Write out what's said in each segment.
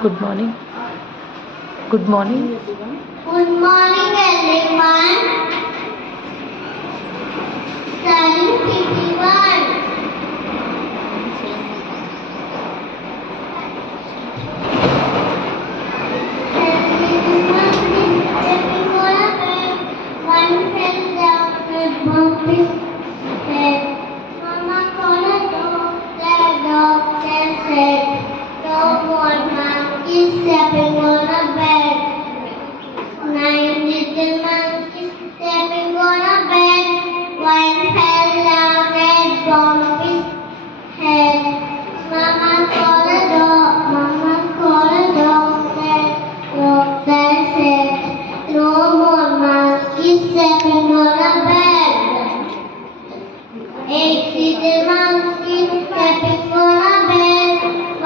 Good morning. Good morning. Good morning, everyone. Studying PT1. One fell down and bumped his head. Mama called a dog. The doctor said, "No more monkeys stepping on a bed." 9 little monkeys stepping on a bed. One fell down and bumped his head. Mama called a dog. Mama called a doctor. Doctor said, "No more monkeys stepping on a bed." 8 little monkeys stepping on a bed.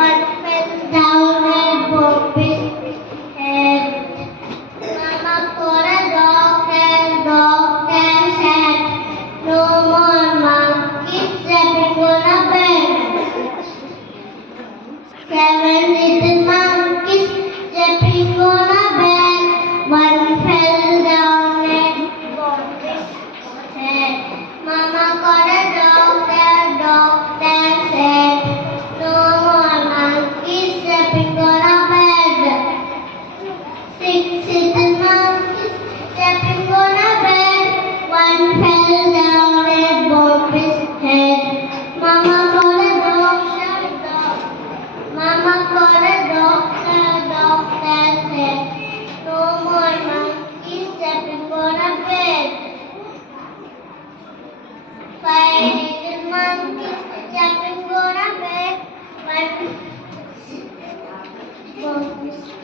One fell down and bumped his head. Mama called a doctor. Doctor said, "No more monkeys stepping on a bed." 7 little monkeys stepping on a bed. One fell down and bumped his head. Mama called a doctor. Doctor said, "No more monkeys stepping on a bed." 6 little monkeys stepping on a bed. One fell down and bumped his head. Mama called a doctor. Mama called a doctor. Doctor said, "No more monkeys stepping on a bed." 5 little monkeys stepping on a bed. One bumped his